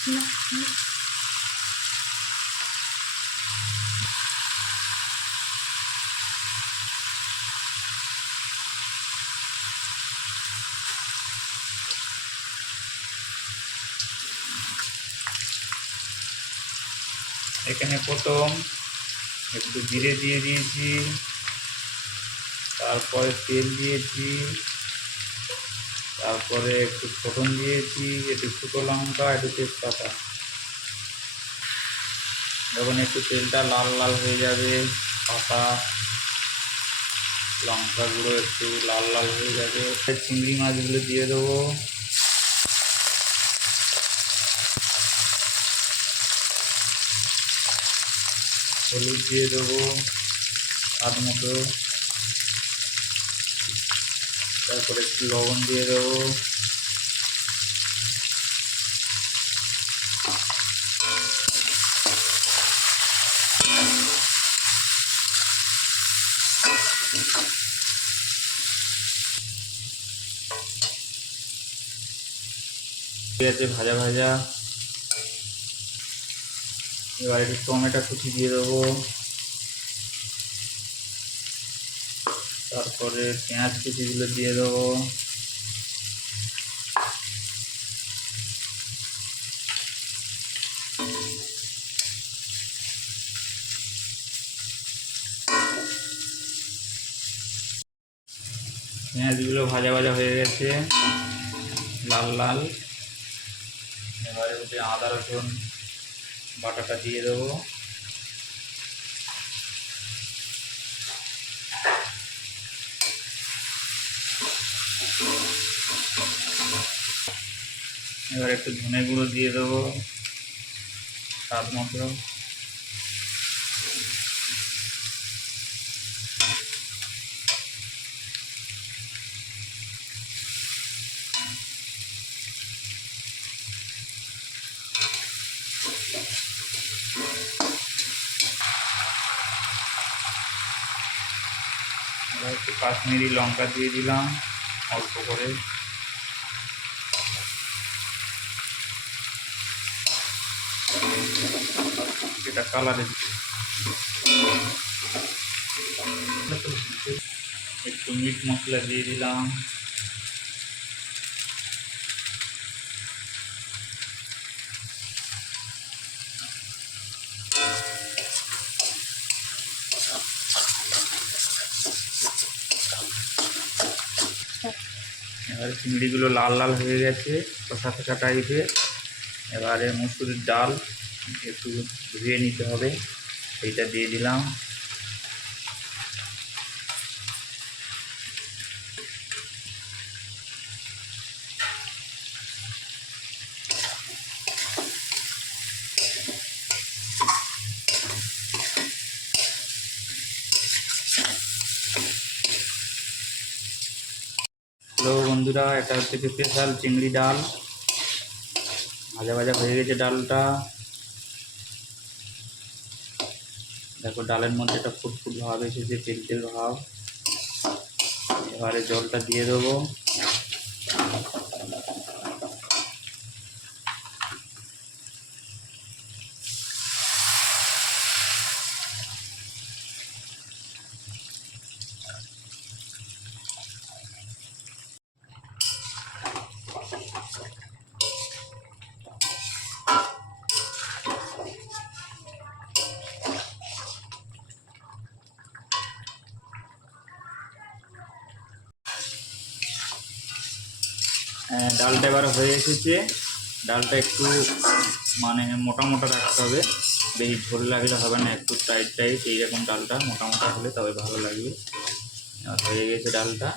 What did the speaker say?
এখানে প্রথম একটু জিরে দিয়ে দিয়েছি, তারপরে তেল দিয়েছি, তারপরে একটু ফোড়ন দিয়েছি, একটু শুকনো লঙ্কা, একটু তেজপাতা। যখন একটু তেলটা লাল লাল হয়ে যাবে, পাতা লঙ্কা গুঁড়ো একটু লাল লাল হয়ে যাবে, চিংড়ি মাছগুলো দিয়ে দেবো। হলুদ দিয়ে দেবো স্বাদ মতো, তারপরে একটু লবণ দিয়ে দেবো। ঠিক আছে, ভাজা ভাজা। এবার একটু টমেটো কুচি দিয়ে দেবো, তারপরে পেঁয়াজ কুচিগুলো দিয়ে দেবো। পেঁয়াজগুলো ভাজা ভাজা হয়ে গেছে, লাল লাল। এবারে ওতে আদা রসুন বাটাটা দিয়ে দেবো। এবার একটু ধনে গুঁড়ো দিয়ে দেবো স্বাদ মতো। এবার একটু কাশ্মীরি লঙ্কা দিয়ে দিলাম অল্প করে। এটা কালারে একটু মিট মশলা দিয়ে দিলাম। এবারে চিংড়িগুলো লাল লাল হয়ে গেছে, কষা কষা টাইপের। এবারে মুসুরির ডাল একটু ধুয়ে নিতে হবে, সেইটা দিয়ে দিলাম। হ্যালো বন্ধুরা, এটা হচ্ছে স্পেশাল চিংড়ি ডাল। ভাজা ভাজা হয়ে গেছে ডালটা। দেখো ডালের মধ্যে একটা ফুটফুট ভাব এসেছে, তেল তেল ভাব। এবারে জলটা দিয়ে দেবো। ডালটা এবার হয়ে এসেছে। ডালটা একটু মানে মোটা মোটা রাখতে হবে, বেশি ঝোল লাগলে হবে না, একটু টাইট টাইট এইরকম ডালটা মোটা মোটা হলে তবে ভালো লাগবে। হয়ে গেছে ডালটা।